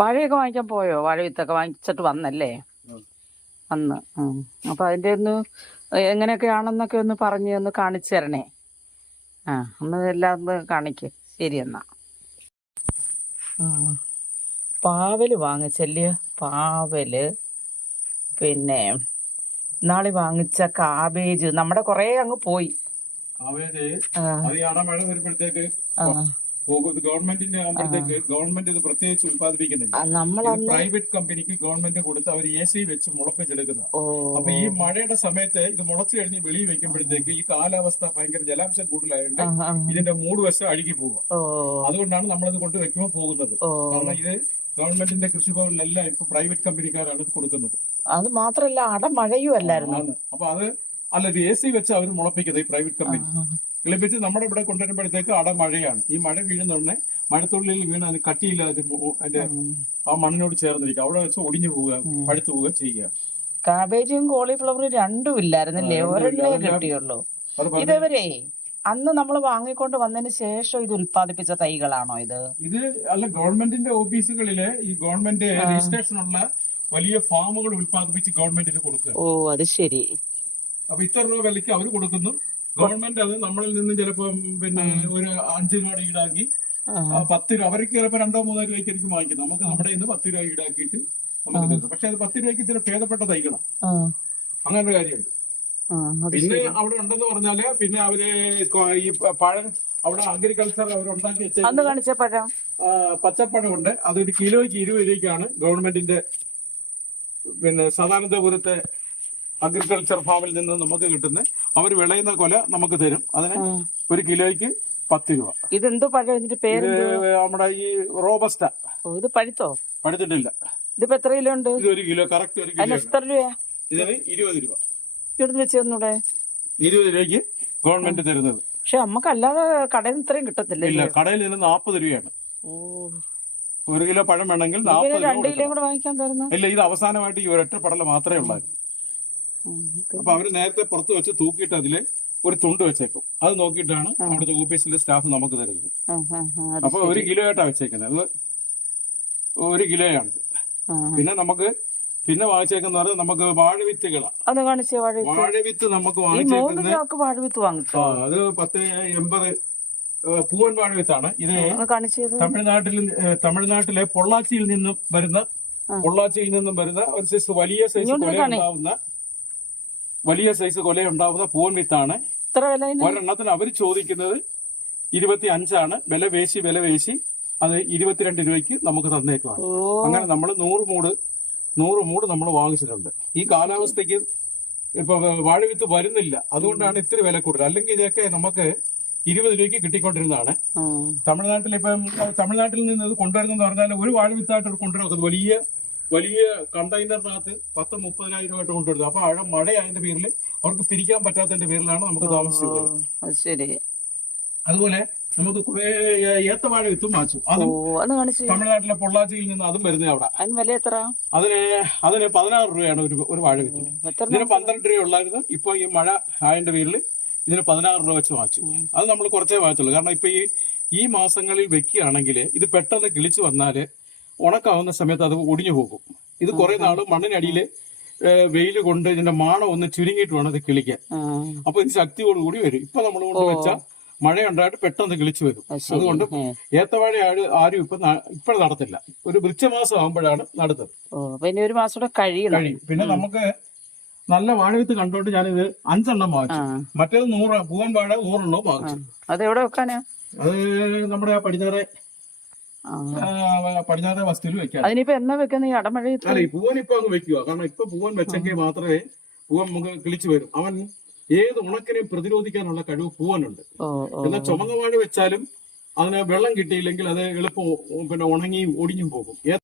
വാഴയൊക്കെ വാങ്ങിക്കാൻ പോയോ? വാഴ വിത്തൊക്കെ വാങ്ങിച്ചിട്ട് വന്നല്ലേ? വന്ന്. അപ്പൊ അതിന്റെ ഒന്ന് എങ്ങനെയൊക്കെയാണെന്നൊക്കെ ഒന്ന് ഒന്ന് കാണിച്ചു തരണേ. ഒന്ന് എല്ലാം ഒന്ന് കാണിക്ക്. ശരി എന്നാ. പാവല് വാങ്ങിച്ചല്ലേ? പാവല്, പിന്നെ നാളെ വാങ്ങിച്ച കാബേജ് നമ്മുടെ കൊറേ അങ്ങ് പോയി. മഴ വരുമ്പോഴത്തേക്ക് ഗവൺമെന്റിന്റെ ആകുമ്പോഴത്തേക്ക് ഗവൺമെന്റ് ഇത് പ്രത്യേകിച്ച് ഉത്പാദിപ്പിക്കുന്നില്ല. പ്രൈവറ്റ് കമ്പനിക്ക് ഗവൺമെന്റ് കൊടുത്ത് അവർ AC വെച്ച് മുളപ്പിച്ചെടുക്കുന്നത്. അപ്പൊ ഈ മഴയുടെ സമയത്ത് ഇത് മുളച്ചു കഴിഞ്ഞ് വെളിയിൽ വെക്കുമ്പോഴത്തേക്ക് ഈ കാലാവസ്ഥ ഭയങ്കര ജലാംശം കൂടുതലായിട്ട് ഇതിന്റെ മൂടുവശം അഴുകി പോകും. അതുകൊണ്ടാണ് നമ്മളിത് കൊണ്ട് വെക്കുമ്പോൾ പോകുന്നത്. കാരണം ഇത് ഗവൺമെന്റിന്റെ കൃഷിഭവനിലെല്ലാം ഇപ്പൊ പ്രൈവറ്റ് കമ്പനിക്കാരാണ് ഇത് കൊടുക്കുന്നത്. അത് മാത്രല്ല അടമഴയും അല്ലായിരുന്നു. അപ്പൊ അത് അല്ല, ഇത് AC വെച്ച് അവർ മുളപ്പിക്കുന്നത് ഈ പ്രൈവറ്റ് കമ്പനി കിളിപ്പിച്ച് നമ്മുടെ ഇവിടെ കൊണ്ടുവരുമ്പോഴത്തേക്ക് മഴയാണ്. ഈ മഴ വീഴുന്നുടനെ മഴത്തുള്ളിൽ വീണ് അതിന് കട്ടിയില്ലാതെ അതിന്റെ ആ മണ്ണിനോട് ചേർന്നിരിക്കുക. അവിടെ വെച്ച് ഒടിഞ്ഞു പോവുക, പഴുത്തു പോവുക ചെയ്യുക. കാബേജും കോളിഫ്ലവറും രണ്ടും ഇല്ലായിരുന്നല്ലേ? ഒരെണ്ണേ കിട്ടിയുള്ളൂ. ഇതേവരെ അന്ന് നമ്മൾ വാങ്ങിക്കൊണ്ട് വന്നതിന് ശേഷം ഇത് ഉൽപ്പാദിപ്പിച്ച തൈകളാണോ ഇത്? ഇത് അല്ല, ഗവൺമെന്റിന്റെ ഓഫീസുകളില് ഈ ഗവൺമെന്റ് രജിസ്ട്രേഷനുള്ള വലിയ ഫാമുകൾ ഉൽപ്പാദിപ്പിച്ച് ഗവൺമെന്റിന് കൊടുക്കുക. ഓ, അത് ശരി. അപ്പൊ ഇത്ര രൂപ വിലയ്ക്ക് അവർ കൊടുക്കുന്നു. ഗവൺമെന്റ് അത് നമ്മളിൽ നിന്നും ചിലപ്പോ പിന്നെ ഒരു 5 രൂപ ഈടാക്കി 10 രൂപ അവർക്ക് ചിലപ്പോ 2-3 രൂപയ്ക്ക് വാങ്ങിക്കുന്നത്. നമുക്ക് നമ്മുടെ ഇന്ന് 10 രൂപ ഈടാക്കിയിട്ട് നമുക്ക് തരുന്നു. പക്ഷെ അത് 10 രൂപയ്ക്ക് ഇത്തിരി ഭേദപ്പെട്ട തൈകളാണ്. അങ്ങനെ ഒരു കാര്യമുണ്ട്. പിന്നെ അവിടെ ഉണ്ടെന്ന് പറഞ്ഞാല് പിന്നെ അവര് ഈ പഴം അവിടെ അഗ്രികൾച്ചർ അവരുണ്ടാക്കി വെച്ച പച്ചപ്പഴമുണ്ട്. അതൊരു കിലോയ്ക്ക് 20 രൂപയ്ക്കാണ് ഗവൺമെന്റിന്റെ പിന്നെ സദാനന്ദപുരത്തെ അഗ്രികൾച്ചർ ഫാമിൽ നിന്ന് നമുക്ക് കിട്ടുന്നത്. അവർ വിളയുന്ന കൊല നമുക്ക് തരും. അതിന് ഒരു കിലോയ്ക്ക് 10 രൂപ. ഇതെന്തോ പഴം? ഇതിന്റെ പേര് നമ്മുടെ ഈ റോബസ്റ്റ. ഇത് പഴുത്തോ? പഴുത്തിട്ടില്ല. ഇതിപ്പോ എത്ര കിലോ ഉണ്ട്? ഇത് 1 കിലോ, കറക്റ്റ് 1 കിലോ. എത്ര രൂപ? ഇതിന് 20 രൂപ. ഇവിടെ വെച്ചൂടെ? 20 രൂപയ്ക്ക് ഗവൺമെന്റ് തരുന്നത്. പക്ഷെ നമുക്ക് അല്ലാതെ കടയിൽ നിന്ന് ഇത്രയും കിട്ടത്തില്ല. ഇല്ല, കടയിൽ നിന്ന് 40 രൂപയാണ്. 1 കിലോ പഴം വേണമെങ്കിൽ 40 രൂപ. 2 കിലോ കൂടെ വാങ്ങിക്കാൻ തരുന്നു. ഇല്ല, ഇത് അവസാനമായിട്ട് ഈ ഒരൊറ്റ പടല മാത്രമേ ഉള്ളായിരുന്നു. അപ്പൊ അവര് നേരത്തെ പുറത്ത് വെച്ച് തൂക്കിയിട്ട് അതില് ഒരു തുണ്ട് വെച്ചേക്കും. അത് നോക്കിയിട്ടാണ് അവിടുത്തെ ഓഫീസിലെ സ്റ്റാഫ് നമുക്ക് തരുന്നത്. അപ്പൊ 1 കിലോ ആയിട്ടാണ് വെച്ചേക്കുന്നത്. അത് 1 കിലോയാണിത്. പിന്നെ നമുക്ക് പിന്നെ വാങ്ങിച്ചേക്കെന്ന് പറഞ്ഞാൽ നമുക്ക് വാഴവിത്തുകളാണ്. വാഴവിത്ത് നമുക്ക് വാങ്ങിച്ചേക്കുന്നത് അത് 1080 പൂവൻ വാഴവിത്താണ്. ഇത് തമിഴ്നാട്ടിലെ പൊള്ളാച്ചിയിൽ നിന്നും വരുന്ന ഒരു സൈസ് വലിയ സൈസ് കൊലയുണ്ടാവുന്ന പൂവൻ വിത്താണ്. ഒരെണ്ണത്തിന് അവർ ചോദിക്കുന്നത് 25 വില വേശി അത് 22 രൂപയ്ക്ക് നമുക്ക് തന്നേക്കുവാണ്. അങ്ങനെ നമ്മൾ 100 മൂട് നമ്മൾ വാങ്ങിച്ചിട്ടുണ്ട്. ഈ കാലാവസ്ഥയ്ക്ക് ഇപ്പൊ വാഴവിത്ത് വരുന്നില്ല, അതുകൊണ്ടാണ് ഇത്തിരി വില കൂടുതൽ. അല്ലെങ്കിൽ ഇതൊക്കെ നമുക്ക് 20 രൂപയ്ക്ക് കിട്ടിക്കൊണ്ടിരുന്നതാണ്. തമിഴ്നാട്ടിൽ നിന്ന് ഇത് കൊണ്ടുവരുന്നെന്ന് പറഞ്ഞാൽ ഒരു വാഴവിത്തായിട്ട് കൊണ്ടുവരുന്നത് വലിയ കണ്ടെയ്നറിനകത്ത് 10-30,000 ആയിട്ട് കൊണ്ടുവരുന്നത്. അപ്പൊ മഴയായതിന്റെ പേരിൽ അവർക്ക് പിരിക്കാൻ പറ്റാത്തതിന്റെ പേരിലാണ് നമുക്ക് താമസിച്ചത്. അതുപോലെ നമുക്ക് കുറെ ഏത്തവാഴ വിത്തും വാങ്ങിച്ചു. അതും തമിഴ്നാട്ടിലെ പൊള്ളാച്ചിയിൽ നിന്ന് അതും വരുന്നത് അവിടെ. അതിന് 16 രൂപയാണ് ഒരു വാഴ വിത്തിന്. ഇതിന് 12 രൂപ ഉള്ളായിരുന്നു. ഇപ്പൊ ഈ മഴ ആയതിന്റെ പേരിൽ ഇതിന് 16 രൂപ വെച്ച് വാങ്ങിച്ചു. അത് നമ്മൾ കുറച്ചേ വാങ്ങിച്ചുള്ളൂ. കാരണം ഇപ്പൊ ഈ മാസങ്ങളിൽ വെക്കുകയാണെങ്കിൽ ഇത് പെട്ടെന്ന് കിളിച്ചു വന്നാല് ഉണക്കാവുന്ന സമയത്ത് അത് ഒടിഞ്ഞു പോകും. ഇത് കുറെ നാള് മണ്ണിനടിയില് വെയിൽ കൊണ്ട് ഇതിന്റെ മാണം ഒന്ന് ചുരുങ്ങിയിട്ട് വേണം ഇത് കിളിക്കാൻ. അപ്പൊ ഇത് ശക്തിയോടുകൂടി വരും. ഇപ്പൊ നമ്മൾ കൊണ്ടുവച്ച മഴയുണ്ടായിട്ട് പെട്ടെന്ന് കിളിച്ചു വരും. അതുകൊണ്ട് ഏത്തവാഴ ആരും ഇപ്പൊ നടത്തില്ല. ഒരു വൃക്ഷമാസം ആകുമ്പോഴാണ് നടത്തുന്നത്. ഒരു മാസം കഴിയും. പിന്നെ നമുക്ക് നല്ല വാഴവിത്ത് കണ്ടോണ്ട് ഞാനിത് 5 എണ്ണം വാങ്ങിച്ചു. മറ്റേത് 100 പൂവൻ വാഴ 100 എണ്ണവും വാങ്ങിച്ചു. അത് എവിടെ വെക്കാനാ? അത് നമ്മുടെ പടിഞ്ഞാറെ വസ്തുവിൽ വെക്കാം. അതിനിപ്പോ എന്നാ വെക്കുന്ന ഈ അടമഴ? അല്ല, ഈ പൂവൻ ഇപ്പൊ അങ്ങ് വെക്കുക. കാരണം ഇപ്പൊ പൂവൻ വെച്ചെങ്കിൽ മാത്രമേ പൂവൻ നമുക്ക് കിളിച്ചു വരും. അവൻ ഏത് ഉണക്കിനെയും പ്രതിരോധിക്കാനുള്ള കഴിവ് പൂവനുണ്ട്. എന്നാൽ ചുമന്ന വാഴ വെച്ചാലും അതിന് വെള്ളം കിട്ടിയില്ലെങ്കിൽ അത് എളുപ്പം പിന്നെ ഉണങ്ങിയും ഒടിഞ്ഞും പോകും.